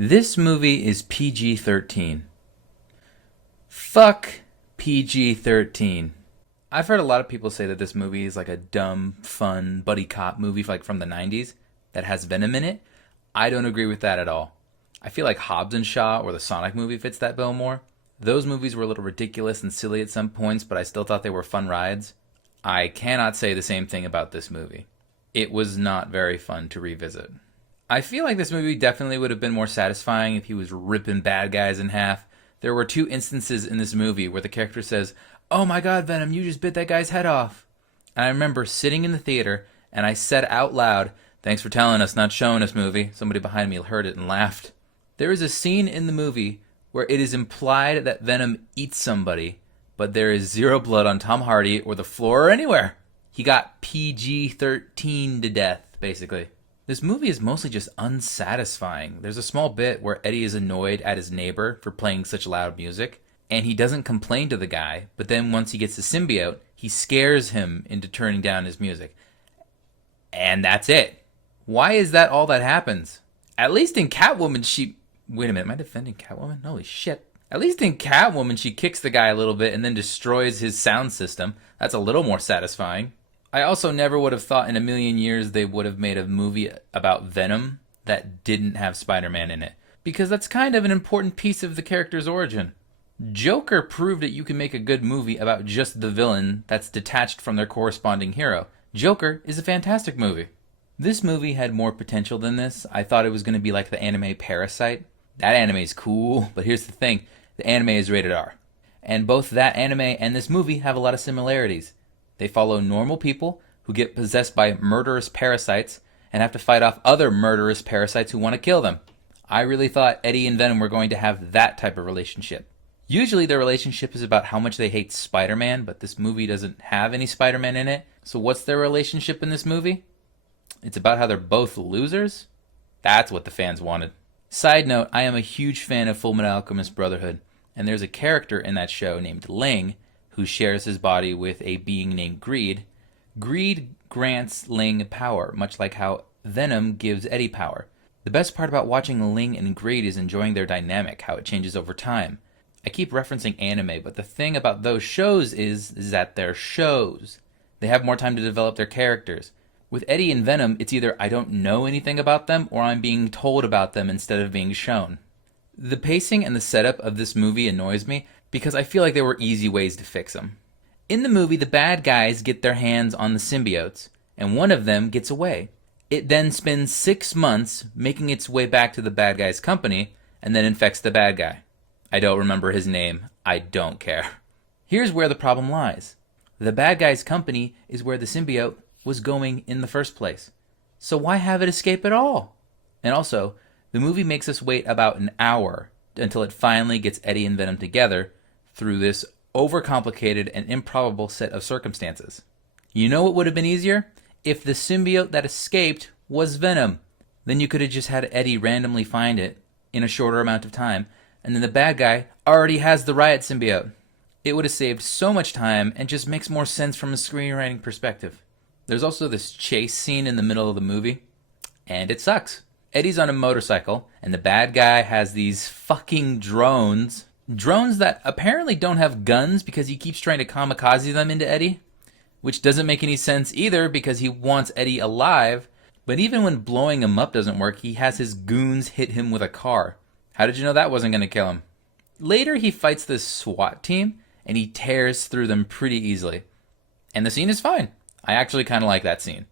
This movie is PG-13. Fuck PG-13. I've heard a lot of people say that this movie is like a dumb, fun, buddy cop movie like from the 90s that has Venom in it. I don't agree with that at all. I feel like Hobbs and Shaw or the Sonic movie fits that bill more. Those movies were a little ridiculous and silly at some points, but I still thought they were fun rides. I cannot say the same thing about this movie. It was not very fun to revisit. I feel like this movie definitely would have been more satisfying if he was ripping bad guys in half. There were two instances in this movie where the character says, "Oh my god, Venom, you just bit that guy's head off." And I remember sitting in the theater and I said out loud, "Thanks for telling us, not showing us, movie." Somebody behind me heard it and laughed. There is a scene in the movie where it is implied that Venom eats somebody, but there is zero blood on Tom Hardy or the floor or anywhere. He got PG-13 to death, basically. This movie is mostly just unsatisfying. There's a small bit where Eddie is annoyed at his neighbor for playing such loud music, and he doesn't complain to the guy, but then once he gets the symbiote, he scares him into turning down his music. And that's it. Why is that all that happens? At least in Catwoman, Wait a minute, am I defending Catwoman? Holy shit. At least in Catwoman, she kicks the guy a little bit and then destroys his sound system. That's a little more satisfying. I also never would have thought in a million years they would have made a movie about Venom that didn't have Spider-Man in it, because that's kind of an important piece of the character's origin. Joker proved that you can make a good movie about just the villain that's detached from their corresponding hero. Joker is a fantastic movie. This movie had more potential than this. I thought it was going to be like the anime Parasite. That anime is cool, but here's the thing. The anime is rated R. And both that anime and this movie have a lot of similarities. They follow normal people who get possessed by murderous parasites and have to fight off other murderous parasites who want to kill them. I really thought Eddie and Venom were going to have that type of relationship. Usually their relationship is about how much they hate Spider-Man, but this movie doesn't have any Spider-Man in it. So what's their relationship in this movie? It's about how they're both losers? That's what the fans wanted. Side note, I am a huge fan of Fullmetal Alchemist Brotherhood, and there's a character in that show named Ling who shares his body with a being named Greed. Greed grants Ling power, much like how Venom gives Eddie power. The best part about watching Ling and Greed is enjoying their dynamic, how it changes over time. I keep referencing anime, but the thing about those shows is that they're shows. They have more time to develop their characters. With Eddie and Venom, it's either I don't know anything about them or I'm being told about them instead of being shown. The pacing and the setup of this movie annoys me because I feel like there were easy ways to fix them. In the movie, the bad guys get their hands on the symbiotes, and one of them gets away. It then spends 6 months making its way back to the bad guy's company and then infects the bad guy. I don't remember his name. I don't care. Here's where the problem lies. The bad guy's company is where the symbiote was going in the first place. So why have it escape at all? And also, the movie makes us wait about an hour until it finally gets Eddie and Venom together through this overcomplicated and improbable set of circumstances. You know what would have been easier? If the symbiote that escaped was Venom. Then you could have just had Eddie randomly find it in a shorter amount of time, and then the bad guy already has the riot symbiote. It would have saved so much time and just makes more sense from a screenwriting perspective. There's also this chase scene in the middle of the movie, and it sucks. Eddie's on a motorcycle, and the bad guy has these fucking drones. Drones that apparently don't have guns because he keeps trying to kamikaze them into Eddie, which doesn't make any sense either because he wants Eddie alive. But even when blowing him up doesn't work, he has his goons hit him with a car. How did you know that wasn't going to kill him? Later, he fights this SWAT team, and he tears through them pretty easily. And the scene is fine. I actually kind of like that scene.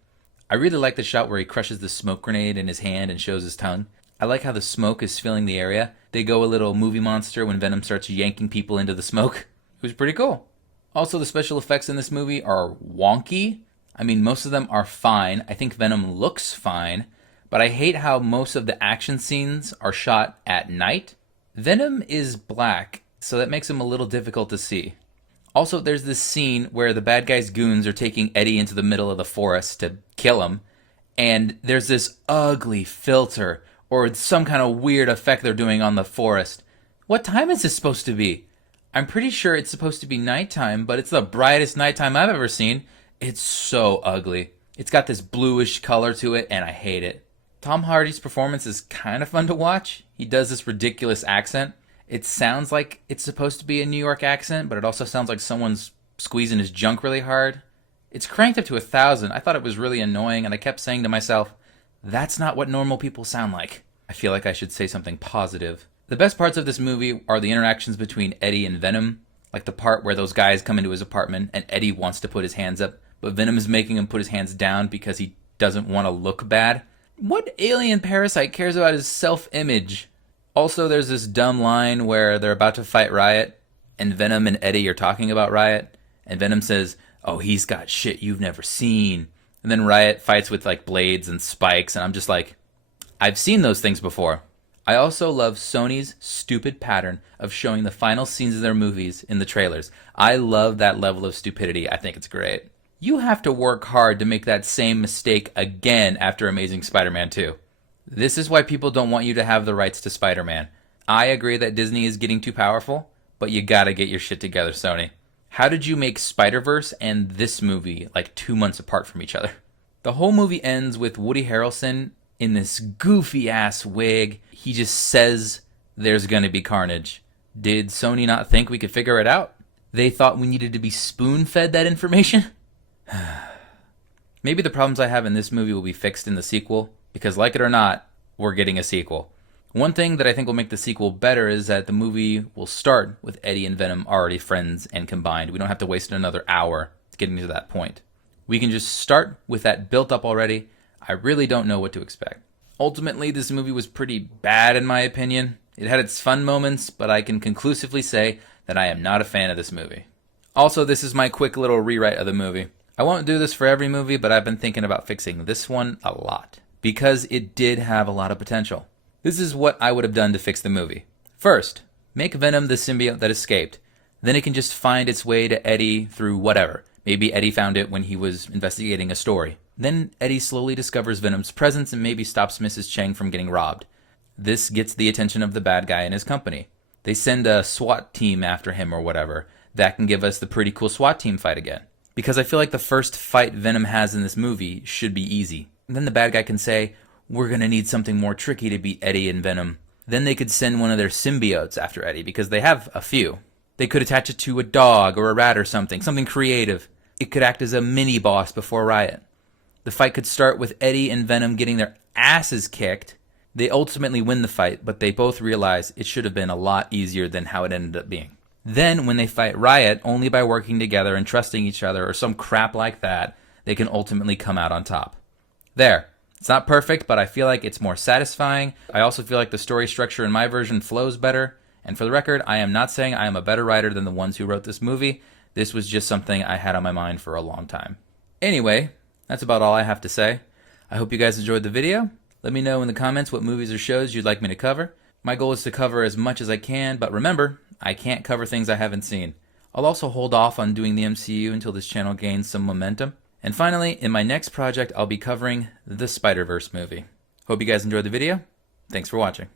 I really like the shot where he crushes the smoke grenade in his hand and shows his tongue. I like how the smoke is filling the area. They go a little movie monster when Venom starts yanking people into the smoke. It was pretty cool. Also, the special effects in this movie are wonky. I mean, most of them are fine. I think Venom looks fine. But I hate how most of the action scenes are shot at night. Venom is black, so that makes him a little difficult to see. Also, there's this scene where the bad guy's goons are taking Eddie into the middle of the forest to kill him, and there's this ugly filter or some kind of weird effect they're doing on the forest. What time is this supposed to be? I'm pretty sure it's supposed to be nighttime, but it's the brightest nighttime I've ever seen. It's so ugly. It's got this bluish color to it, and I hate it. Tom Hardy's performance is kind of fun to watch. he does this ridiculous accent. It sounds like it's supposed to be a New York accent, but it also sounds like someone's squeezing his junk really hard. It's cranked up to 1,000. I thought it was really annoying, and I kept saying to myself, that's not what normal people sound like. I feel like I should say something positive. The best parts of this movie are the interactions between Eddie and Venom, like the part where those guys come into his apartment and Eddie wants to put his hands up, but Venom is making him put his hands down because he doesn't want to look bad. What alien parasite cares about his self-image? Also, there's this dumb line where they're about to fight Riot, and Venom and Eddie are talking about Riot, and Venom says, oh, he's got shit you've never seen. And then Riot fights with like blades and spikes, and I'm just like, I've seen those things before. I also love Sony's stupid pattern of showing the final scenes of their movies in the trailers. I love that level of stupidity. I think it's great. You have to work hard to make that same mistake again after Amazing Spider-Man 2. This is why people don't want you to have the rights to Spider-Man. I agree that Disney is getting too powerful, but you gotta get your shit together, Sony. How did you make Spider-Verse and this movie like 2 months apart from each other? The whole movie ends with Woody Harrelson in this goofy-ass wig. He just says there's gonna be carnage. Did Sony not think we could figure it out? They thought we needed to be spoon-fed that information? Maybe the problems I have in this movie will be fixed in the sequel, because like it or not, we're getting a sequel. One thing that I think will make the sequel better is that the movie will start with Eddie and Venom already friends and combined. We don't have to waste another hour getting to that point. We can just start with that built up already. I really don't know what to expect. Ultimately, this movie was pretty bad in my opinion. It had its fun moments, but I can conclusively say that I am not a fan of this movie. Also, this is my quick little rewrite of the movie. I won't do this for every movie, but I've been thinking about fixing this one a lot, because it did have a lot of potential. This is what I would have done to fix the movie. First, make Venom the symbiote that escaped. Then it can just find its way to Eddie through whatever. Maybe Eddie found it when he was investigating a story. Then Eddie slowly discovers Venom's presence and maybe stops Mrs. Chang from getting robbed. This gets the attention of the bad guy and his company. They send a SWAT team after him or whatever. That can give us the pretty cool SWAT team fight again. Because I feel like the first fight Venom has in this movie should be easy. And then the bad guy can say, we're going to need something more tricky to beat Eddie and Venom. Then they could send one of their symbiotes after Eddie, because they have a few. They could attach it to a dog or a rat or something creative. It could act as a mini-boss before Riot. The fight could start with Eddie and Venom getting their asses kicked. They ultimately win the fight, but they both realize it should have been a lot easier than how it ended up being. Then, when they fight Riot, only by working together and trusting each other or some crap like that, they can ultimately come out on top. There. It's not perfect, but I feel like it's more satisfying. I also feel like the story structure in my version flows better. And for the record, I am not saying I am a better writer than the ones who wrote this movie. This was just something I had on my mind for a long time. Anyway, that's about all I have to say. I hope you guys enjoyed the video. Let me know in the comments what movies or shows you'd like me to cover. My goal is to cover as much as I can, but remember, I can't cover things I haven't seen. I'll also hold off on doing the MCU until this channel gains some momentum. And finally, in my next project, I'll be covering the Spider-Verse movie. Hope you guys enjoyed the video. Thanks for watching.